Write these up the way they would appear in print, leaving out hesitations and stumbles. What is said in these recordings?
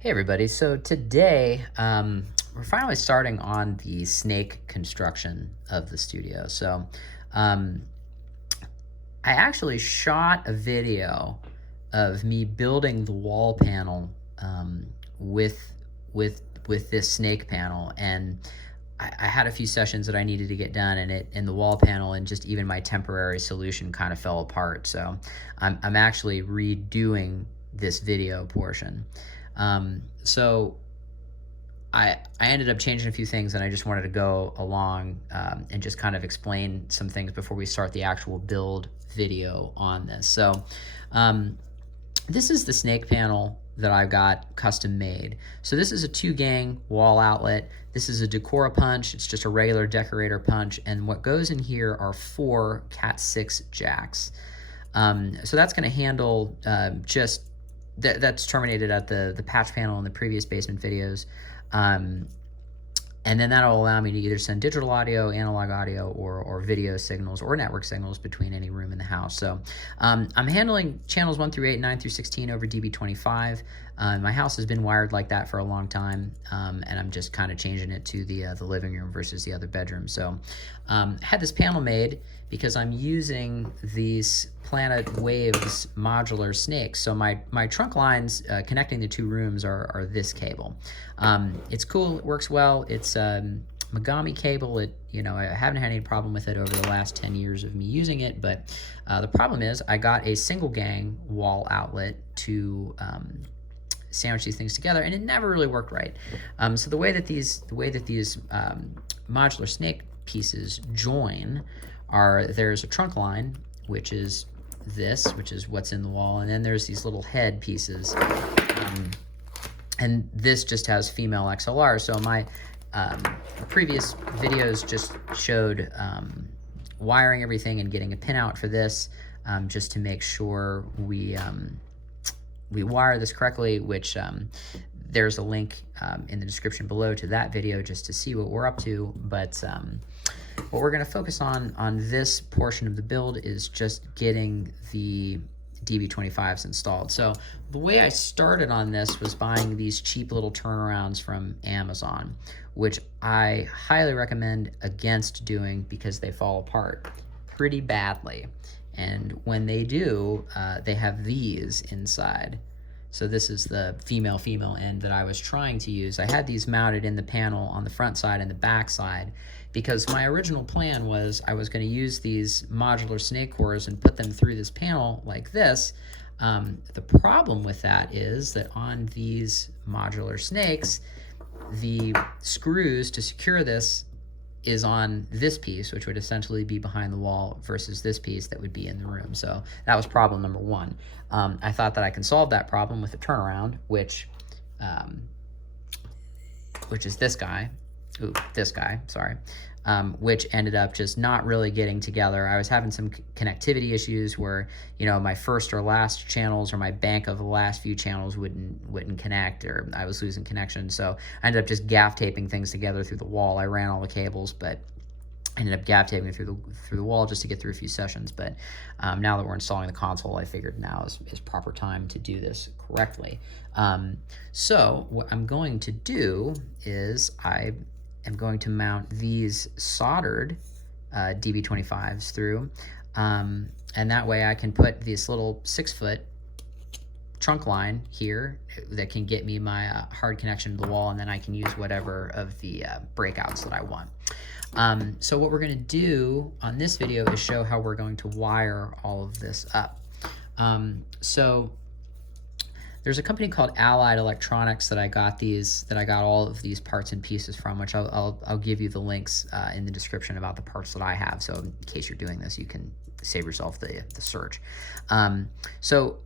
Hey everybody, so today we're finally starting on the snake construction of the studio. Um, I actually shot a video of me building the wall panel with with this snake panel, and I had a few sessions that I needed to get done, and the wall panel and just even my temporary solution kind of fell apart. So I'm actually redoing this video portion. So I ended up changing a few things, and I just wanted to go along and just kind of explain some things before we start the actual build video on this. So this is the snake panel that I've got custom made. So this is a 2-gang wall outlet. This is a Decora punch. It's just a regular decorator punch. And what goes in here are 4 Cat 6 jacks. So that's going to handle that's terminated at the patch panel in the previous basement videos. And then that'll allow me to either send digital audio, analog audio, or video signals or network signals between any room in the house. So I'm handling channels 1 through 8, 9 through 16 over DB25. My house has been wired like that for a long time, and I'm just kind of changing it to the living room versus the other bedroom. So I had this panel made because I'm using these Planet Waves modular snakes. So my trunk lines connecting the 2 rooms are this cable. It's cool, it works well. It's Megami cable. I haven't had any problem with it over the last 10 years of me using it, but the problem is I got a single gang wall outlet to sandwich these things together, and it never really worked right. So the way that these modular snake pieces join there's a trunk line, which is what's in the wall, and then there's these little head pieces, and this just has female XLR. So my previous videos just showed wiring everything and getting a pin out for this, just to make sure we wire this correctly, which there's a link in the description below to that video just to see what we're up to. But what we're going to focus on this portion of the build is just getting the DB25s installed. So the way I started on this was buying these cheap little turnarounds from Amazon, which I highly recommend against doing because they fall apart pretty badly. And when they do, they have these inside. So this is the female end that I was trying to use. I had these mounted in the panel on the front side and the back side because my original plan was I was going to use these modular snake cores and put them through this panel like this. The problem with that is that on these modular snakes, the screws to secure this is on this piece, which would essentially be behind the wall, versus this piece that would be in the room. So that was problem number 1. I thought that I can solve that problem with a turnaround, which is this guy. Ooh, this guy, sorry. Which ended up just not really getting together. I was having some connectivity issues where, my first or last channels or my bank of the last few channels wouldn't connect, or I was losing connection. So I ended up just gaff taping things together through the wall. I ran all the cables, but I ended up gaff taping through the wall just to get through a few sessions. But now that we're installing the console, I figured now is proper time to do this correctly. So what I'm going to do is I'm going to mount these soldered DB25s through, and that way I can put this little 6-foot trunk line here that can get me my hard connection to the wall, and then I can use whatever of the breakouts that I want. So what we're going to do on this video is show how we're going to wire all of this up. So there's a company called Allied Electronics that I got all of these parts and pieces from, which I'll give you the links in the description about the parts that I have. So in case you're doing this, you can save yourself the search. So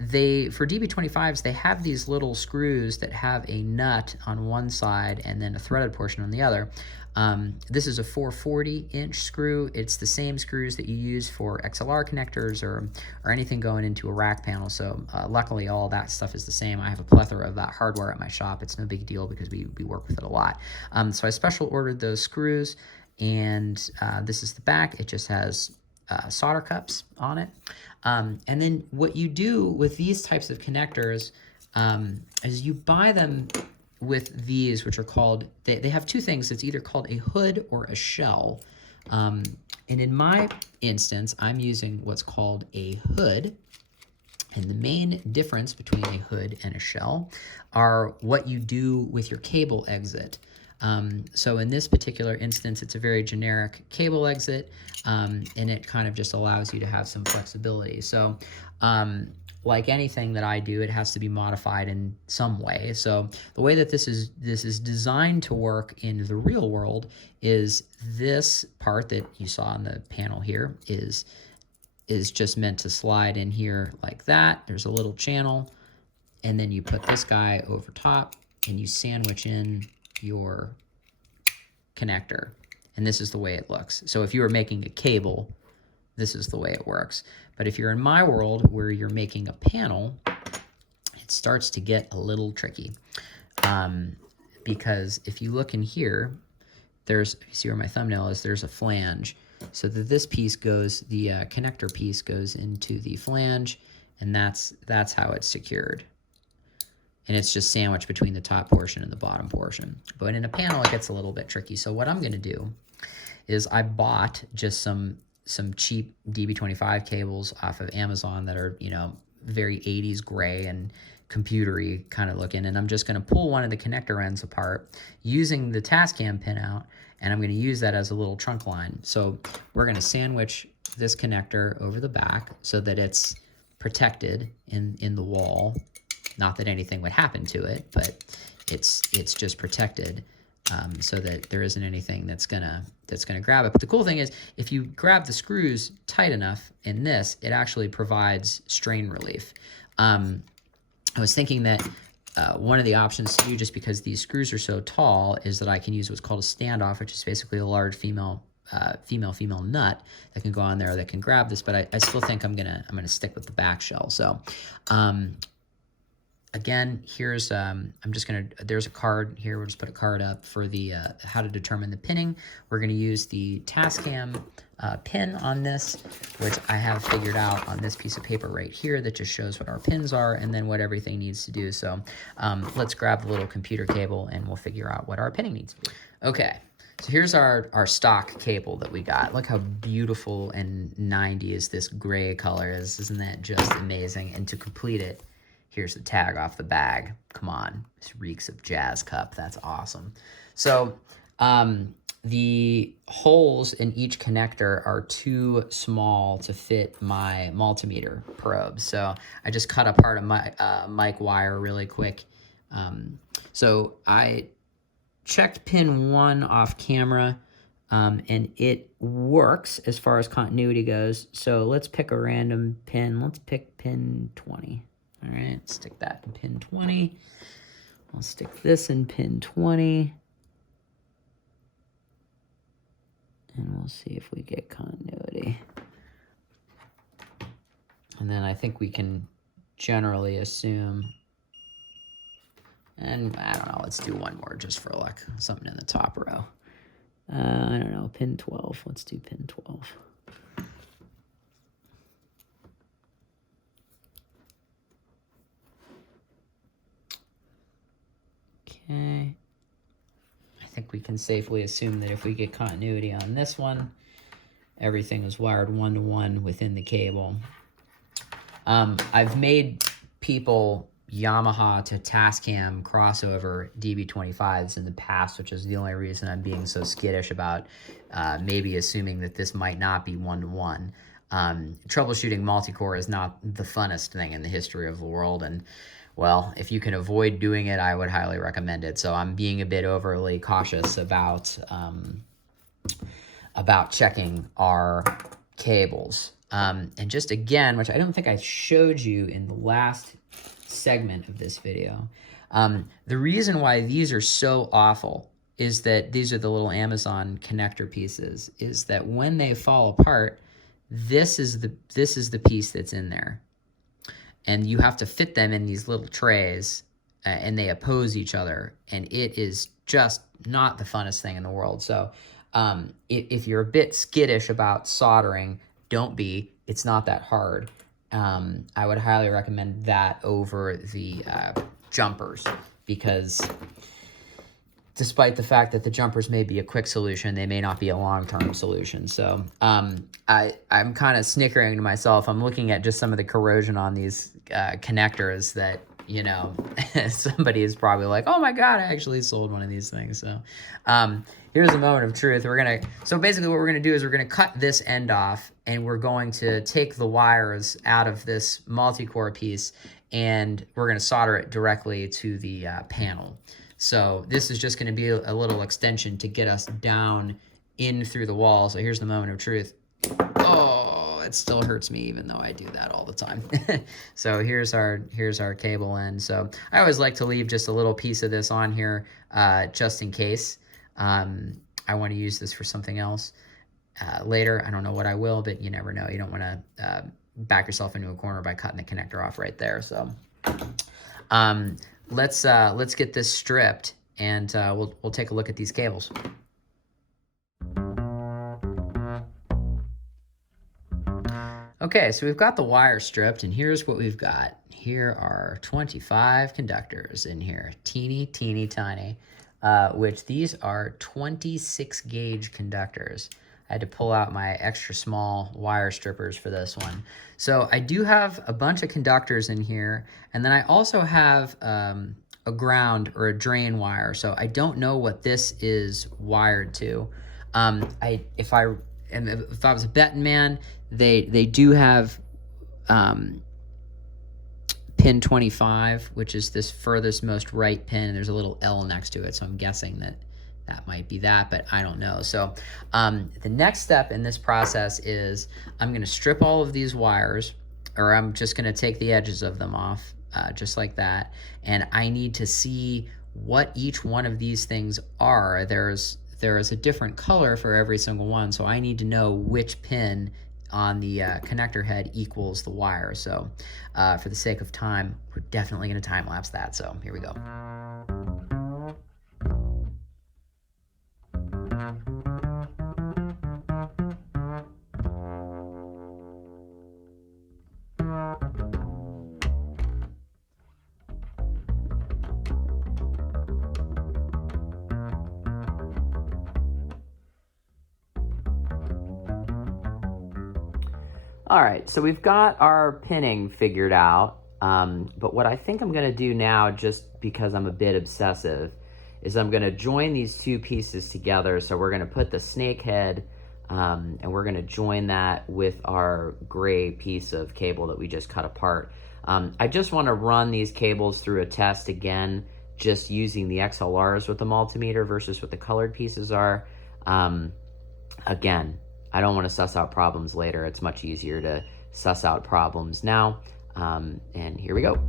for DB25s, they have these little screws that have a nut on one side and then a threaded portion on the other. This is a 440-inch screw. It's the same screws that you use for XLR connectors or anything going into a rack panel. So luckily, all that stuff is the same. I have a plethora of that hardware at my shop. It's no big deal because we work with it a lot. So I special ordered those screws, and this is the back. It just has solder cups on it. And then what you do with these types of connectors, is you buy them with these, which are called, they have two things. It's either called a hood or a shell. And in my instance, I'm using what's called a hood. And the main difference between a hood and a shell are what you do with your cable exit. So in this particular instance, it's a very generic cable exit, and it kind of just allows you to have some flexibility. So like anything that I do, it has to be modified in some way. So the way that this is designed to work in the real world is this part that you saw on the panel here is just meant to slide in here like that. There's a little channel, and then you put this guy over top and you sandwich in your connector, and this is the way it looks. So if you were making a cable, this is the way it works. But if you're in my world where you're making a panel, it starts to get a little tricky. Because if you look in here, there's, you see where my thumbnail is, there's a flange. So that this piece goes, the connector piece goes into the flange, and that's how it's secured. And it's just sandwiched between the top portion and the bottom portion. But in a panel, it gets a little bit tricky. So what I'm gonna do is I bought just some cheap DB25 cables off of Amazon that are, you know, very 80s gray and computery kind of looking. And I'm just gonna pull one of the connector ends apart using the Tascam pinout, and I'm gonna use that as a little trunk line. So we're gonna sandwich this connector over the back so that it's protected in the wall. Not that anything would happen to it, but it's just protected so that there isn't anything that's gonna grab it. But the cool thing is, if you grab the screws tight enough in this, it actually provides strain relief. I was thinking that one of the options to do, just because these screws are so tall, is that I can use what's called a standoff, which is basically a large female nut that can go on there that can grab this. But I still think I'm gonna stick with the back shell. So again, here's there's a card here. We'll just put a card up for the how to determine the pinning. We're gonna use the Tascam pin on this, which I have figured out on this piece of paper right here that just shows what our pins are and then what everything needs to do. So let's grab the little computer cable and we'll figure out what our pinning needs to be. Okay, so here's our stock cable that we got. Look how beautiful and 90s this gray color is. Isn't that just amazing? And to complete it, here's the tag off the bag. Come on, this reeks of Jazz Cup. That's awesome. So the holes in each connector are too small to fit my multimeter probe. So I just cut apart a mic wire really quick. So I checked pin 1 off camera, and it works as far as continuity goes. So let's pick a random pin. Let's pick pin 20. All right, stick that in pin 20. I'll stick this in pin 20. And we'll see if we get continuity. And then I think we can generally assume, and I don't know, let's do one more just for luck. Something in the top row. I don't know, pin 12. Let's do pin 12. Okay, I think we can safely assume that if we get continuity on this one, everything is wired 1-to-1 within the cable. I've made people Yamaha to Tascam crossover DB25s in the past, which is the only reason I'm being so skittish about maybe assuming that this might not be 1-to-1. Troubleshooting multi-core is not the funnest thing in the history of the world, and well, if you can avoid doing it, I would highly recommend it. So I'm being a bit overly cautious about checking our cables. And just again, which I don't think I showed you in the last segment of this video, the reason why these are so awful is that these are the little Amazon connector pieces, is that when they fall apart, this is the piece that's in there. And you have to fit them in these little trays, and they oppose each other. And it is just not the funnest thing in the world. So if you're a bit skittish about soldering, don't be. It's not that hard. I would highly recommend that over the jumpers, because despite the fact that the jumpers may be a quick solution, they may not be a long-term solution. So I'm kind of snickering to myself. I'm looking at just some of the corrosion on these connectors that, you know, somebody is probably like, oh my God, I actually sold one of these things. So here's a moment of truth. So basically what we're gonna do is we're gonna cut this end off, and we're going to take the wires out of this multi-core piece, and we're gonna solder it directly to the panel. So this is just going to be a little extension to get us down in through the wall. So here's the moment of truth. Oh, it still hurts me even though I do that all the time. So here's our cable end. So I always like to leave just a little piece of this on here just in case I want to use this for something else later. I don't know what I will, but you never know. You don't want to back yourself into a corner by cutting the connector off right there. So let's get this stripped, and we'll take a look at these cables. Okay, so we've got the wire stripped, and here's what we've got. Here are 25 conductors in here, teeny tiny, which these are 26 gauge conductors. I had to pull out my extra small wire strippers for this one. So I do have a bunch of conductors in here, and then I also have a ground or a drain wire. So I don't know what this is wired to. If I was a betting man, they do have pin 25, which is this furthest most right pin, and there's a little L next to it, so I'm guessing that might be that, but I don't know. So the next step in this process is I'm going to strip all of these wires, or I'm just going to take the edges of them off, just like that, and I need to see what each one of these things are. There is a different color for every single one, so I need to know which pin on the connector head equals the wire. So for the sake of time, we're definitely going to time lapse that. So here we go. All right, so we've got our pinning figured out, but what I think I'm gonna do now, just because I'm a bit obsessive, is I'm gonna join these two pieces together. So we're gonna put the snake head, and we're gonna join that with our gray piece of cable that we just cut apart. I just wanna run these cables through a test again, just using the XLRs with the multimeter versus what the colored pieces are. Again, I don't want to suss out problems later. It's much easier to suss out problems now. And here we go.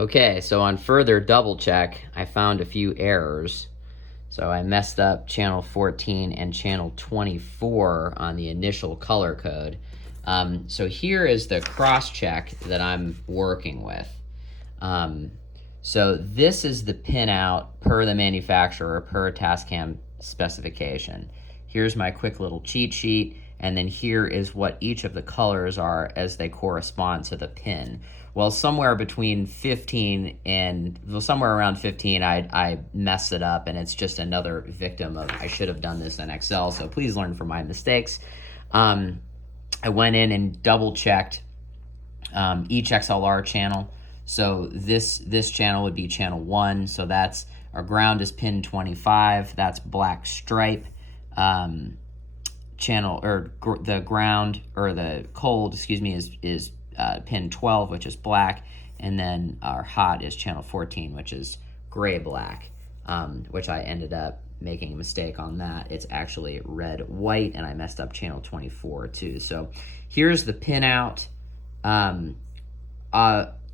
Okay, so on further double check, I found a few errors. So I messed up channel 14 and channel 24 on the initial color code. So here is the cross check that I'm working with. So this is the pinout per the manufacturer, per Tascam specification. Here's my quick little cheat sheet, and then here is what each of the colors are as they correspond to the pin. Well, somewhere between 15 and, well, somewhere around 15, I messed it up, and it's just another victim of, I should have done this in Excel, so please learn from my mistakes. I went in and double checked each XLR channel. So this channel would be channel 1, so that's, our ground is pin 25, that's black stripe. Channel, or the ground, or the cold, excuse me, is pin 12, which is black, and then our hot is channel 14, which is gray black. which I ended up making a mistake on that. It's actually red, white, and I messed up channel 24 too. So here's the pinout,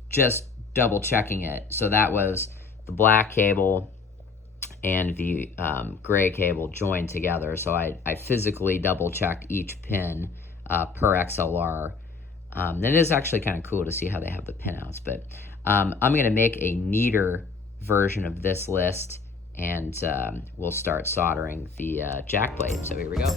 just double checking it. So that was the black cable and the gray cable joined together. So I physically double checked each pin per XLR. And it is actually kind of cool to see how they have the pinouts, but I'm gonna make a neater version of this list, and we'll start soldering the jack plate. So here we go.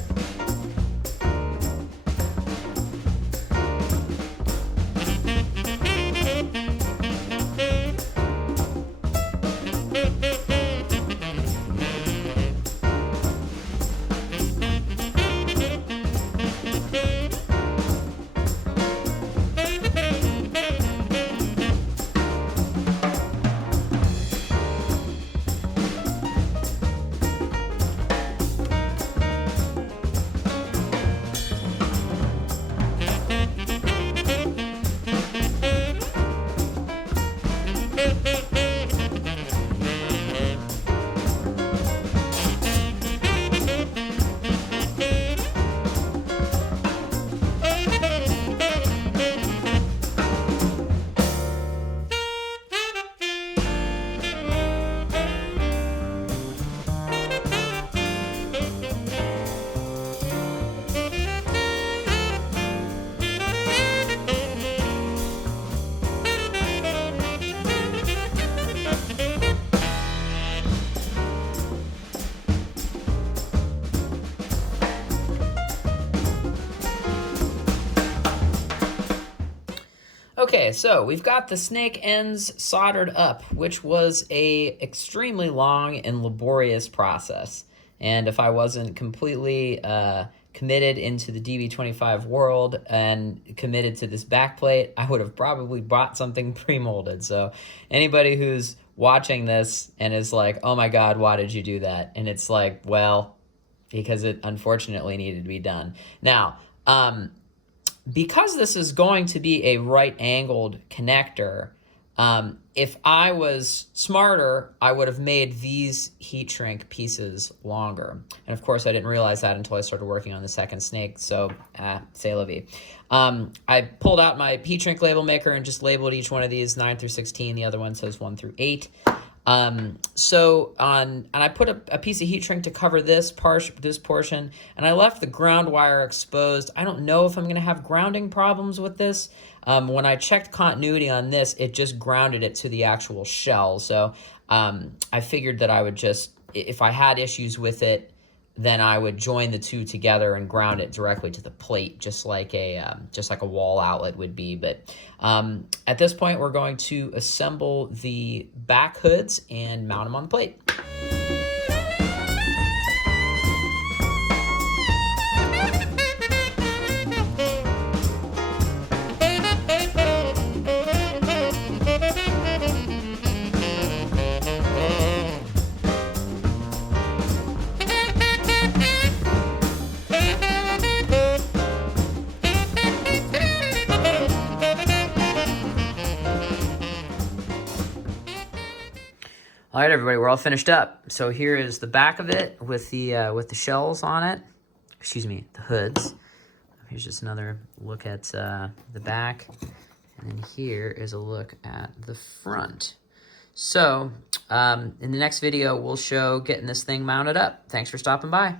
Okay, so we've got the snake ends soldered up, which was a extremely long and laborious process. And if I wasn't completely committed into the DB25 world and committed to this backplate, I would have probably bought something pre-molded. So anybody who's watching this and is like, oh my God, why did you do that? And it's like, well, because it unfortunately needed to be done. Now, because this is going to be a right-angled connector, if I was smarter, I would have made these heat shrink pieces longer. And of course, I didn't realize that until I started working on the second snake, so c'est la vie. I pulled out my heat shrink label maker and just labeled each one of these 9 through 16. The other one says 1 through 8. And I put a piece of heat shrink to cover this portion, and I left the ground wire exposed. I don't know if I'm going to have grounding problems with this. When I checked continuity on this, it just grounded it to the actual shell. So I figured that I would just, if I had issues with it, then I would join the two together and ground it directly to the plate, just like a wall outlet would be. But at this point, we're going to assemble the back hoods and mount them on the plate. All right, everybody, we're all finished up. So here is the back of it with the shells on it. Excuse me, the hoods. Here's just another look at the back. And then here is a look at the front. So in the next video, we'll show getting this thing mounted up. Thanks for stopping by.